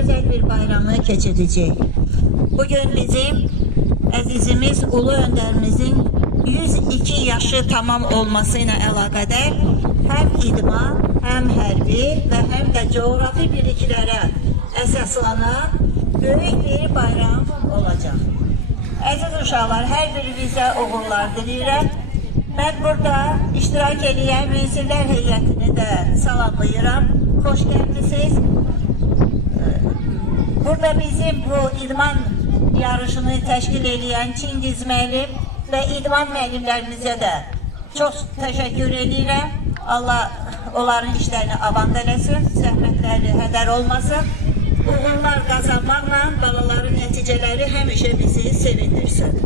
güzel bir bayramı geçirecek. Bugün bizim azizimiz Ulu Önderimizin 102 yaşı tamam olmasıyla əlaqədar hem idman, hem hərbi ve hem de coğrafi birliklərə əsaslanan büyük bir bayram olacak. Əziz uşaqlar, hər birinizə uğurlar diləyirəm. Ben burada iştirak edən münsiflər heyətini de salamlayıram. Hoş gəlmisiniz. Burada bizim bu idman yarışını təşkil edən Çingiz müəllim ve idman müəllimlərimizə də çox təşəkkür edirəm. Allah onların işlərini avand eləsin, zəhmətləri hədər olmasın. Uğurlar kazanmakla balaların nəticələri həmişə bizi sevindirsin.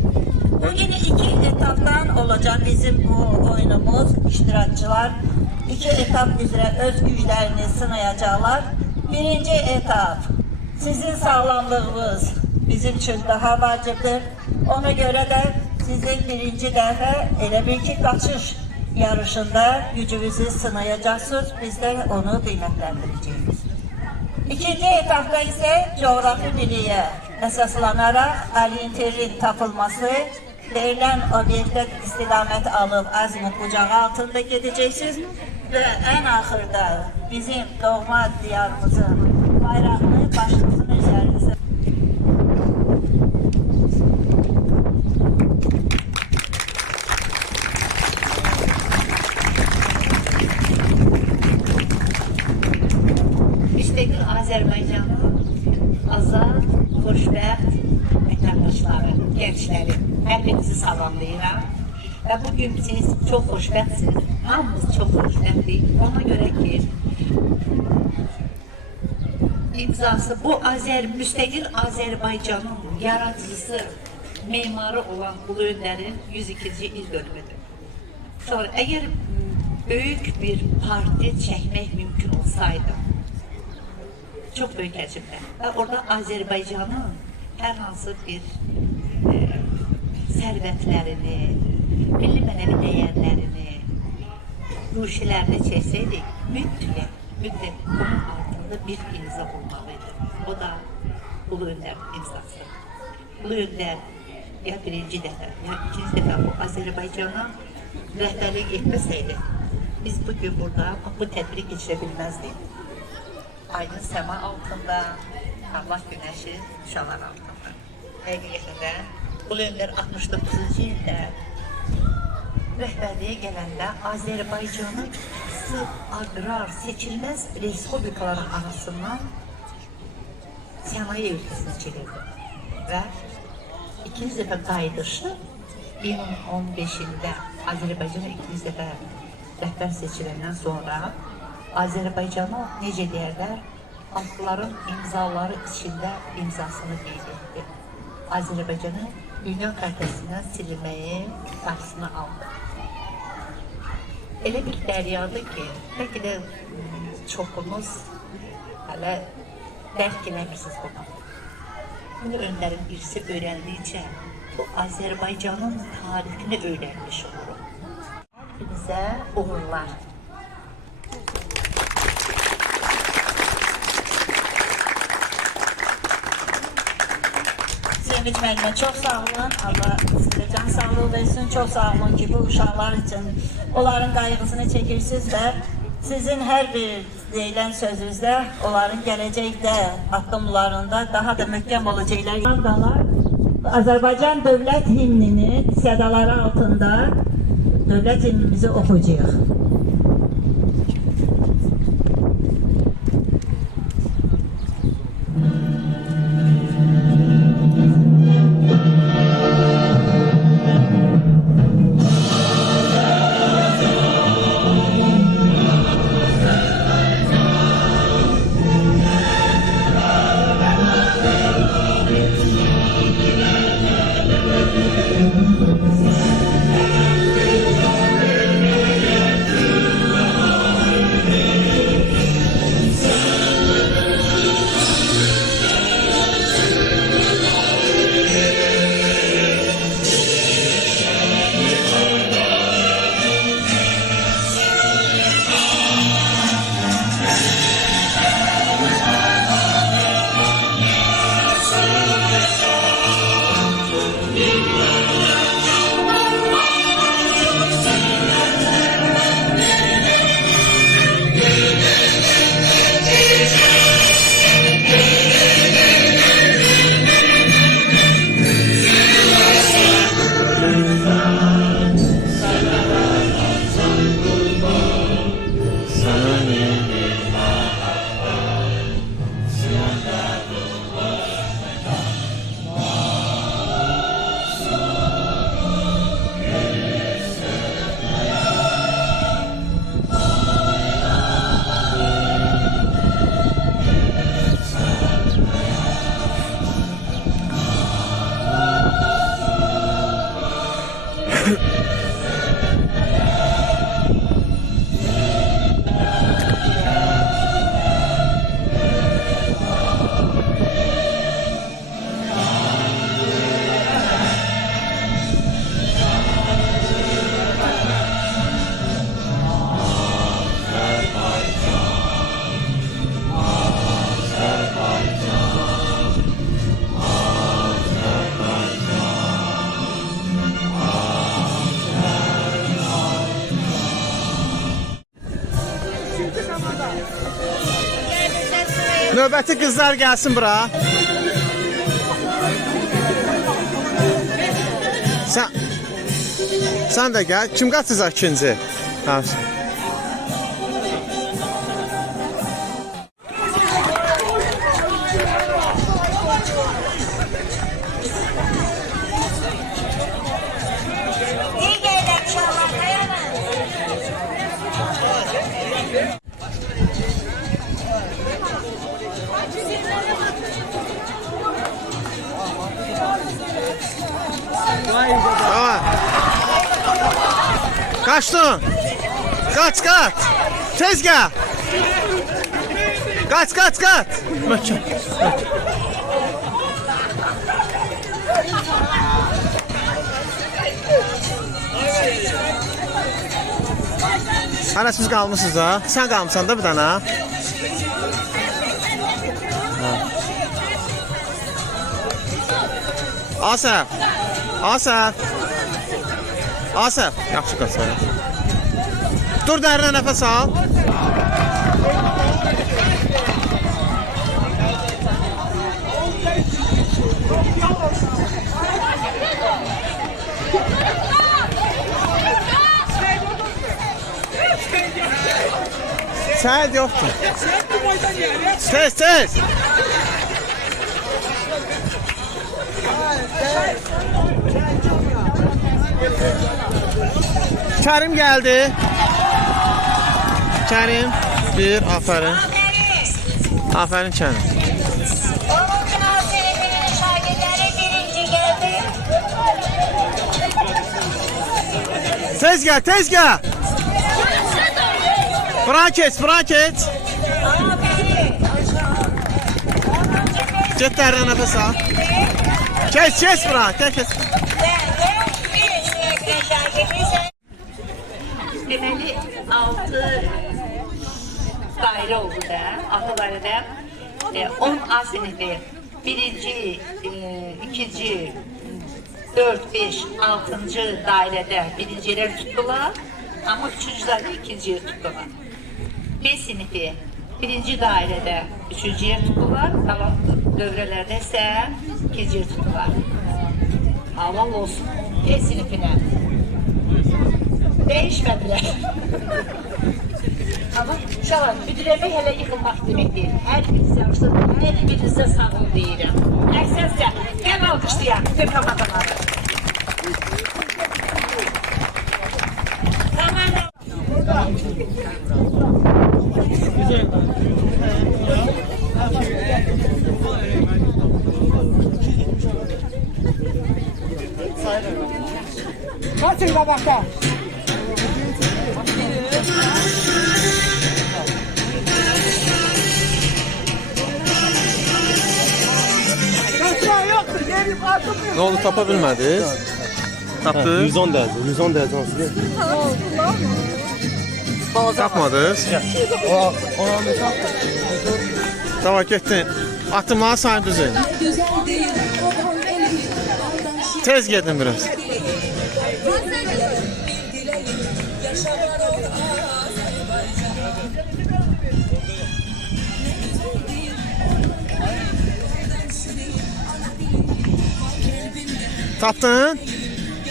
Bugün iki etaptan olacak bizim bu oyunumuz. İştirakçılar iki etap üzere öz güçlerini sınayacaklar. Birinci etap, sizin sağlamlığınız bizim için daha vacibdir. Ona göre de sizin birinci defa elə bir ki kaçış yarışında gücünüzü sınayacaksınız. Biz de onu kıymetlendireceğiz. İkinci etapta ise coğrafi biliye esaslanarak alienterin tapılması, verilen obyekte istiqamət alıb azimut bucağı altında gideceksiniz ve en ahırda bizim doğma diyarımızın bayrağını başımızın üzerinize müstakil Azerbaycan'ın azad, xoşbəxt vətəndaşları, gençləri, hər birinizi salamlayıram. Və bugün siz çox xoşbəxtsiniz, hamımız çox xoşbəxtik. Ona görə ki, imzası bu müstəqil Azərbaycanın yaradıcısı, memarı olan Ulu Öndərin 102-ci il dönümüdür. Sonra əgər böyük bir parti çəkmək mümkün olsaydı, çok büyük həcmdə və orada Azərbaycanın hər hansı bir sərvətlərini, milli mənəvi dəyərlərini, ruşilərini çəksəydik, mütləq bunun altında bir imza olmalıydı. O da Ulu Öndər imzası. Ulu Öndər ya birinci dəfə, ya ikinci dəfə bu Azərbaycana rəhbərlik etməsəydi, biz bugün burada bu tədbiri keçirə bilməzdik. Aydın səma altında, parlaq günəşi şalar altında. Həqiqətində Ulu Öndər 69-cu ildə rəhbərliyə gələndə Azərbaycanı agrar, seçilməz respublikaların arasından sənaye ülkəsini çevirdi. Və ikinci dəfə qayıdışı iyunun 15-də Azərbaycana ikinci dəfə rəhbər seçiləndən sonra Azərbaycanı necə deyərlər, xalqların imzaları içində imzasını qeyd etdi. Azərbaycanı dünya xəritəsindən silinməyi qarşısına aldı. Elə bir dəryadır ki, bəlkə də çoxunuz hələ dərk eləmirsiniz bunu. Ulu Öndərin irsi öyrəndikcə bu Azərbaycanın tarixini öyrənmiş olurum. Hepinizə uğurlar. Sevinç müəllimə çox sağ olun. Allah sizə can sağlığı versin. Çox sağ olun ki bu uşaqlar için onların qayğısını çəkirsiniz və sizin hər bir deyilən sözünüzdə onların gələcəkdə addımlarında daha da möhkəm olacaqlar. Azərbaycan dövlət himninin sədaları altında dövlət himnimizi oxuyacağıq. Növbəti qızlar gəlsin bura. Sən də gəl. Kim qaçacaq ikinci? Kaçtın. Kaç. Tez gel. Kaç. Ana siz kalmışsınız ha. Sen kalmışsan da bir tane ha. Asaf. Yaxşı qaçır. Dur, dərinə nəfəs al. Səhət yoxdur. Tez. Kerim geldi. Kerim. Bir. Aferin. Aferin Kerim. Tez gel. Braket. Get derine nefes al. Kes bırak. Kes. Deməli 6 dairə oldu da, 6 dairədə 10 A sinifi, birinci, ikinci, 4, 5, 6-cı dairədə birinciləri tutdular, amma 3-cü dairədə ikinci yer tutdular. B sinifi, birinci dairədə 3-cü yer tutdular, qalan dövrələrdə isə ikinci yer tutdular. Aval olsun, B sinifinə. Değişmediler. Ama uşaqlar, müdürəmək hələ yıxılmaq demək deyil. Hər birinizə sağ ol deyirəm. Əksəssə, gəl alqışlayaq, tüm komadaları. Kaçın babakta. Ne oldu, tapa bilmədiniz? Tapdınız? 110 derece hansı? Tapmadınız? Tamam, getdin. Atmağa sayın düzün. Tez gedin biraz.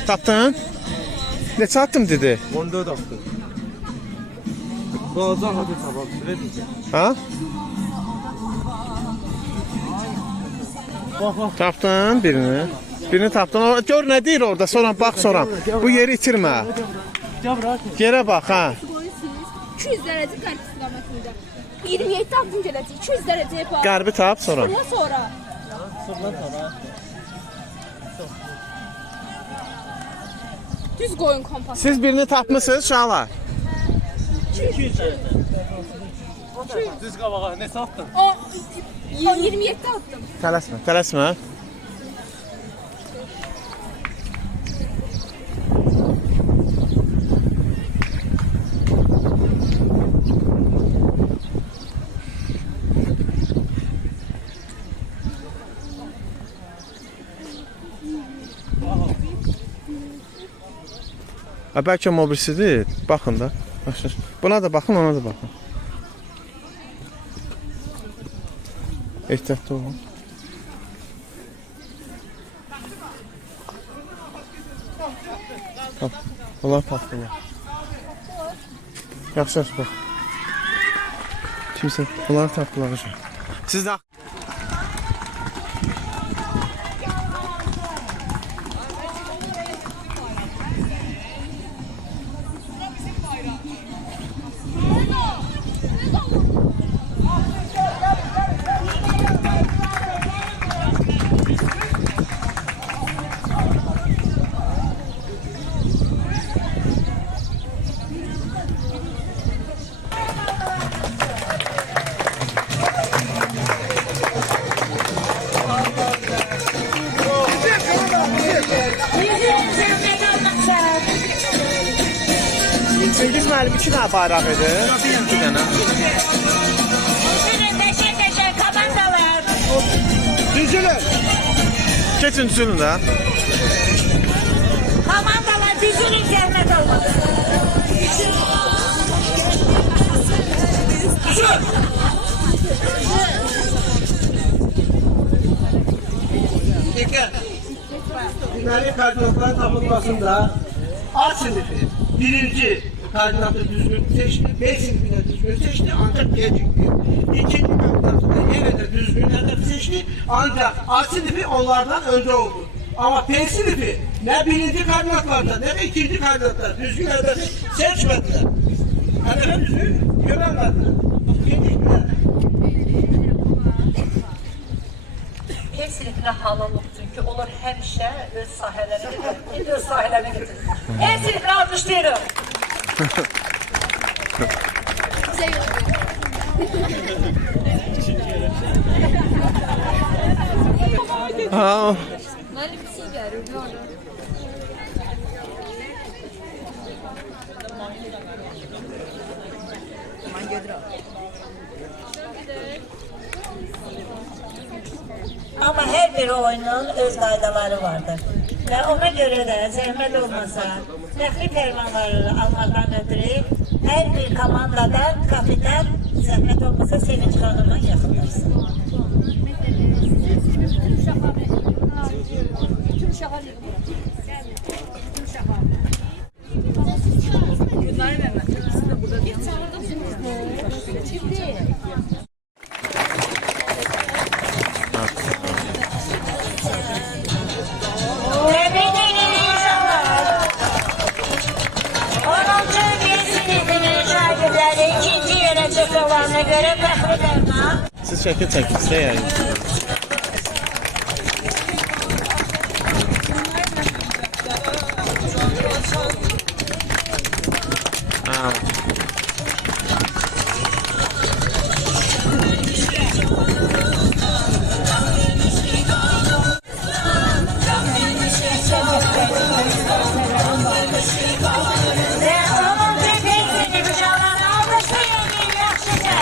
Tapdın? Neçə attım dedi? 14 attı. Bazen hadi sabah süre diyeceğim. Ha? Bak. Tapdın birini. Birini tapdın. Gör ne deyir orada, sonra bax sonra. Bu yeri itirmə. Yerə bax ha. 200 derece qərb istiqamətində. 27 addım gələcək. 200 derece yapar. Qərbi tap sonra. Sonra. Düz qoyun kompas. Siz birini tapmışsınız uşaqlar. Düz qabağa ne sattın? 27 addım. Tələsmə. Bəlkə mobilsidir. Baxın da. Buna da baxın, ona da baxın. Ehtiyatlı olun. Onlar tapdılar. Yaxşı bax. Kimsə bunları tapdılar hocam. Siz də Çingiz müəllim 2 dənə bayraq idi. 2 dənə. Teşekkür komandalar. Düzülün. Keçin düzülün də. Komandalar düzülün zahmet olmadı. Dikkat. Deməli, koordinatların tapılmasında A sınıfı birinci koordinatı düzgün seçti, B sınıfını düzgün seçti ancak gecikti. İkinci koordinatı da yine de düzgün hedef seçti ancak A sınıfı onlardan önce oldu. Ama P sınıfı ne birinci koordinatlarda ne de ikinci koordinatlarda düzgün hedefi seçmediler. Hedefe düzgün göremediler. Geciktiler. Her sinifine halal olsun çünkü onlar həmişə öz sahələrini öz sahələrini götürür. Her sinifine alkışlayırım. Bize yok. Ha. Müəllim bir şey gəlir, ne olur? Ama her bir oyunun öz qaydaları vardır. Ve ona göre de zahmet olmasa, dəxli fermanları almaktan ötürü her bir komandada kapitan zahmet olmasa Sevinç Hanım'a yakınlaşsın. Tüm şahar Tebrik ederim inşallah. 10. sınıfının şagirdleri ikinci yere çıkılarına göre dəxli ferman. Siz şəkil çəkin, size yayın. Ha. Ve 10. sınıf uşaqlarını alkışlayın yaxşıca.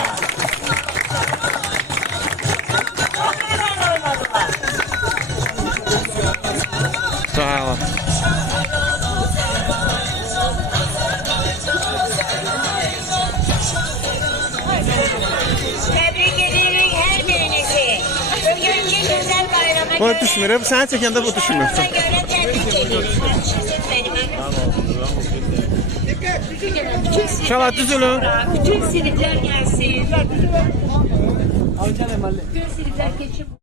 Çok güzel oynadılar. Sağ olun. Tebrik ediyorum her birinizi. Bugünkü güzel bayrama Bu düşmür, sen çəkəndə bu düşmür. Buna göre tebrik ediyorum. İnşallah düzülün. Bütün sinifler gelsin. Bütün sinifler geçip